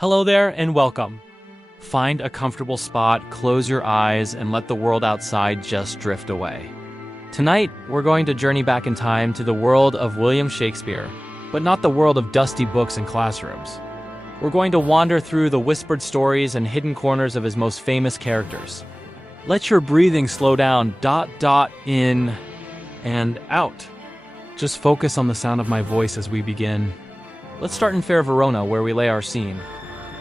Hello there and welcome. Find a comfortable spot, close your eyes, and let the world outside just drift away. Tonight, we're going to journey back in time to the world of William Shakespeare, but not the world of dusty books and classrooms. We're going to wander through the whispered stories and hidden corners of his most famous characters. Let your breathing slow down, in and out. Just focus on the sound of my voice as we begin. Let's start in fair Verona, where we lay our scene.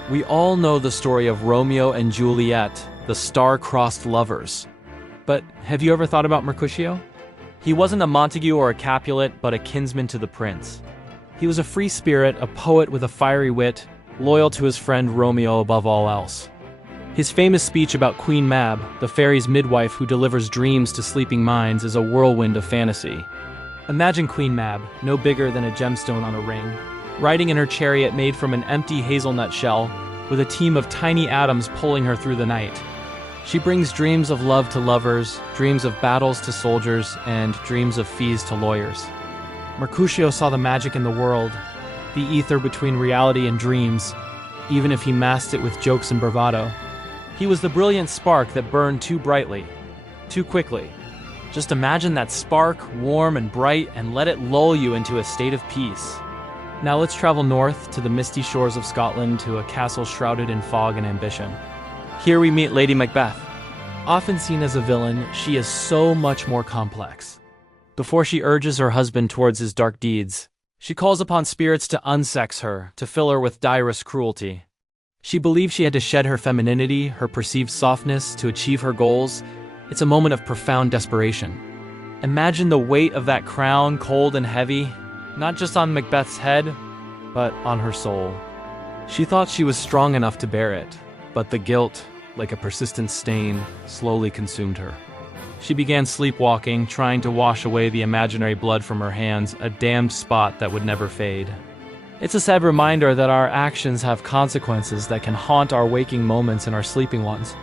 We all know the story of Romeo and Juliet, the star-crossed lovers. But have you ever thought about Mercutio? He wasn't a Montague or a Capulet, but a kinsman to the prince. He was a free spirit, a poet with a fiery wit, loyal to his friend Romeo above all else. His famous speech about Queen Mab, the fairy's midwife who delivers dreams to sleeping minds, is a whirlwind of fantasy. Imagine Queen Mab, no bigger than a gemstone on a ring, riding in her chariot made from an empty hazelnut shell, with a team of tiny atoms pulling her through the night. She brings dreams of love to lovers, dreams of battles to soldiers, and dreams of fees to lawyers. Mercutio saw the magic in the world, the ether between reality and dreams, even if he masked it with jokes and bravado. He was the brilliant spark that burned too brightly, too quickly. Just imagine that spark, warm and bright, and let it lull you into a state of peace. Now let's travel north to the misty shores of Scotland to a castle shrouded in fog and ambition. Here we meet Lady Macbeth. Often seen as a villain, she is so much more complex. Before she urges her husband towards his dark deeds, she calls upon spirits to unsex her, to fill her with direst cruelty. She believes she had to shed her femininity, her perceived softness, to achieve her goals. It's a moment of profound desperation. Imagine the weight of that crown, cold and heavy, not just on Macbeth's head, but on her soul. She thought she was strong enough to bear it, but the guilt, like a persistent stain, slowly consumed her. She began sleepwalking, trying to wash away the imaginary blood from her hands, a damned spot that would never fade. It's a sad reminder that our actions have consequences that can haunt our waking moments and our sleeping ones.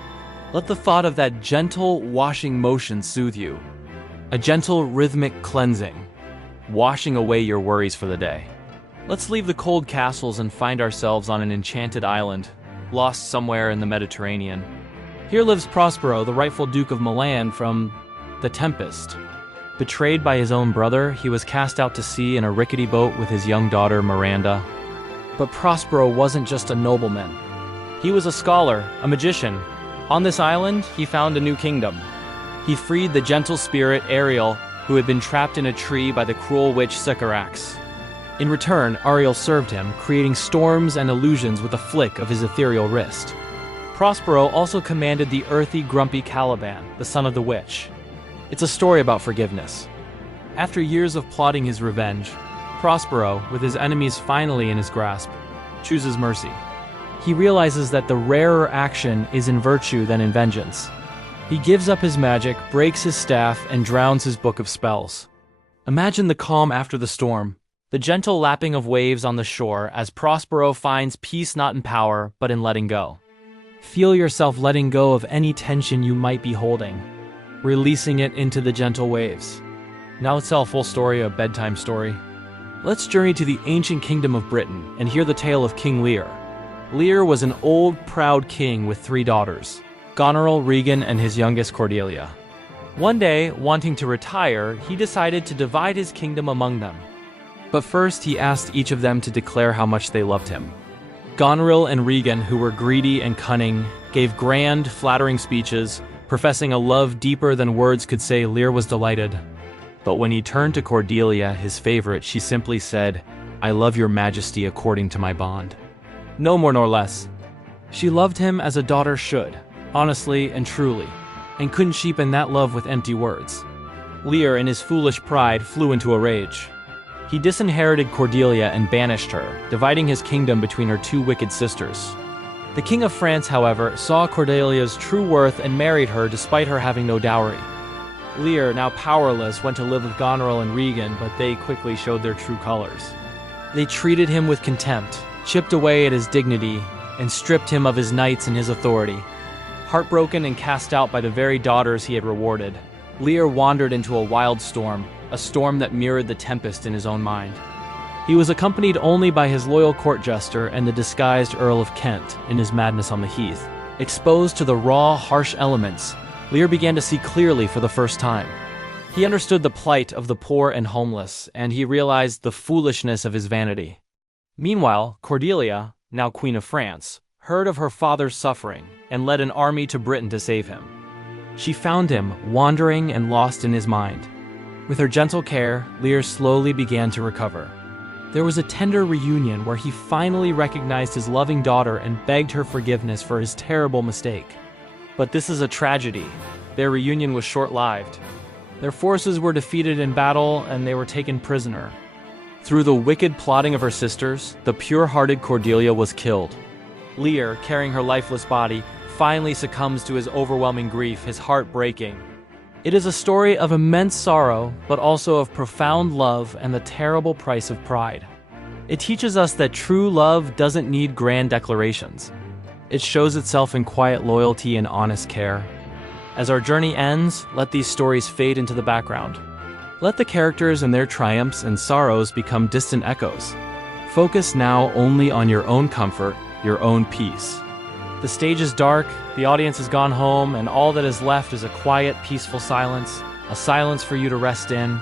Let the thought of that gentle washing motion soothe you. A gentle rhythmic cleansing, washing away your worries for the day. Let's leave the cold castles and find ourselves on an enchanted island, lost somewhere in the Mediterranean. Here lives Prospero, the rightful Duke of Milan, from The Tempest. Betrayed by his own brother, he was cast out to sea in a rickety boat with his young daughter Miranda. But Prospero wasn't just a nobleman. He was a scholar, a magician. On this island, he found a new kingdom. He freed the gentle spirit Ariel, who had been trapped in a tree by the cruel witch Sycorax. In return, Ariel served him, creating storms and illusions with a flick of his ethereal wrist. Prospero also commanded the earthy, grumpy Caliban, the son of the witch. It's a story about forgiveness. After years of plotting his revenge, Prospero, with his enemies finally in his grasp, chooses mercy. He realizes that the rarer action is in virtue than in vengeance. He gives up his magic, breaks his staff, and drowns his book of spells. Imagine the calm after the storm, the gentle lapping of waves on the shore as Prospero finds peace not in power, but in letting go. Feel yourself letting go of any tension you might be holding, releasing it into the gentle waves. Now let's tell a full story, a bedtime story. Let's journey to the ancient kingdom of Britain and hear the tale of King Lear. Lear was an old, proud king with 3 daughters, Goneril, Regan, and his youngest Cordelia. One day, wanting to retire, he decided to divide his kingdom among them. But first, he asked each of them to declare how much they loved him. Goneril and Regan, who were greedy and cunning, gave grand, flattering speeches, professing a love deeper than words could say. Lear was delighted. But when he turned to Cordelia, his favorite, she simply said, "I love your majesty according to my bond." No more nor less. She loved him as a daughter should, honestly and truly, and couldn't cheapen that love with empty words. Lear, in his foolish pride, flew into a rage. He disinherited Cordelia and banished her, dividing his kingdom between her 2 wicked sisters. The King of France, however, saw Cordelia's true worth and married her despite her having no dowry. Lear, now powerless, went to live with Goneril and Regan, but they quickly showed their true colors. They treated him with contempt, chipped away at his dignity, and stripped him of his knights and his authority. Heartbroken and cast out by the very daughters he had rewarded, Lear wandered into a wild storm, a storm that mirrored the tempest in his own mind. He was accompanied only by his loyal court jester and the disguised Earl of Kent in his madness on the heath. Exposed to the raw, harsh elements, Lear began to see clearly for the first time. He understood the plight of the poor and homeless, and he realized the foolishness of his vanity. Meanwhile, Cordelia, now Queen of France, heard of her father's suffering and led an army to Britain to save him. She found him wandering and lost in his mind. With her gentle care, Lear slowly began to recover. There was a tender reunion where he finally recognized his loving daughter and begged her forgiveness for his terrible mistake. But this is a tragedy. Their reunion was short-lived. Their forces were defeated in battle and they were taken prisoner. Through the wicked plotting of her sisters, the pure-hearted Cordelia was killed. Lear, carrying her lifeless body, finally succumbs to his overwhelming grief, his heart breaking. It is a story of immense sorrow, but also of profound love and the terrible price of pride. It teaches us that true love doesn't need grand declarations. It shows itself in quiet loyalty and honest care. As our journey ends, let these stories fade into the background. Let the characters and their triumphs and sorrows become distant echoes. Focus now only on your own comfort, your own peace. The stage is dark, the audience has gone home, and all that is left is a quiet, peaceful silence, a silence for you to rest in.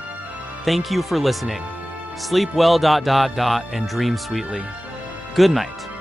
Thank you for listening. Sleep well, and dream sweetly. Good night.